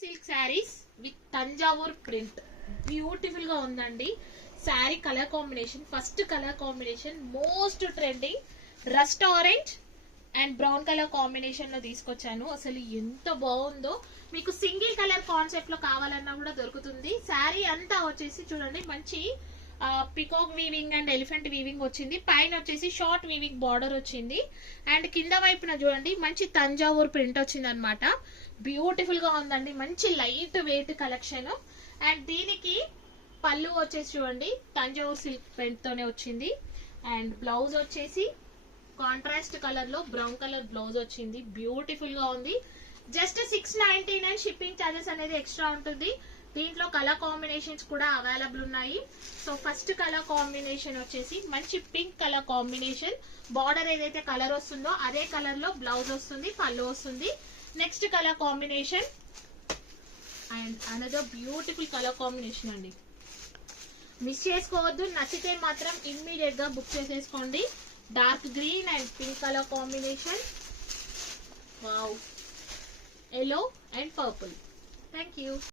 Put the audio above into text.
Silk saris with Thanjavur print beautiful గా ఉందండి. Sari colour combination, first colour combination most trending rust orange and brown colour combination లో తీసుకొచ్చాను. అసలు ఎంత బాగుందో. మీకు సింగిల్ కలర్ కాన్సెప్ట్ లో కావాలన్నా కూడా దొరుకుతుంది. శారీ అంతా వచ్చేసి చూడండి మంచి peacock weaving and elephant weaving వచ్చింది. పైన వచ్చేసి షార్ట్ వీవింగ్ బార్డర్ వచ్చింది. అండ్ కింద వైపున చూడండి మంచి తంజావూర్ ప్రింట్ వచ్చింది అనమాట. బ్యూటిఫుల్ గా ఉందండి. మంచి లైట్ వెయిట్ కలెక్షన్. అండ్ దీనికి పళ్ళు వచ్చేసి చూడండి తంజావూర్ సిల్క్ ప్రింట్ తోనే వచ్చింది. అండ్ బ్లౌజ్ వచ్చేసి కాంట్రాస్ట్ కలర్ లో బ్రౌన్ కలర్ బ్లౌజ్ వచ్చింది. బ్యూటిఫుల్ గా ఉంది. జస్ట్ 699 షిప్పింగ్ ఛార్జెస్ అనేది ఎక్స్ట్రా ఉంటుంది. దీంట్లో కలర్ కాంబినేషన్స్ కూడా అవైలబుల్ ఉన్నాయి. సో ఫస్ట్ కలర్ కాంబినేషన్ వచ్చేసి మంచి పింక్ కలర్ కాంబినేషన్. బార్డర్ ఏదైతే కలర్ వస్తుందో అదే కలర్ లో బ్లౌజ్ వస్తుంది, పళ్ళు వస్తుంది. Next colour combination and another beautiful colour combination అండి. మిస్ చేసుకోవద్దు. నచ్చితే మాత్రం ఇమ్మీడియట్ గా బుక్ చేసేసుకోండి. Dark green and pink colour combination. Wow, yellow and purple. Thank you.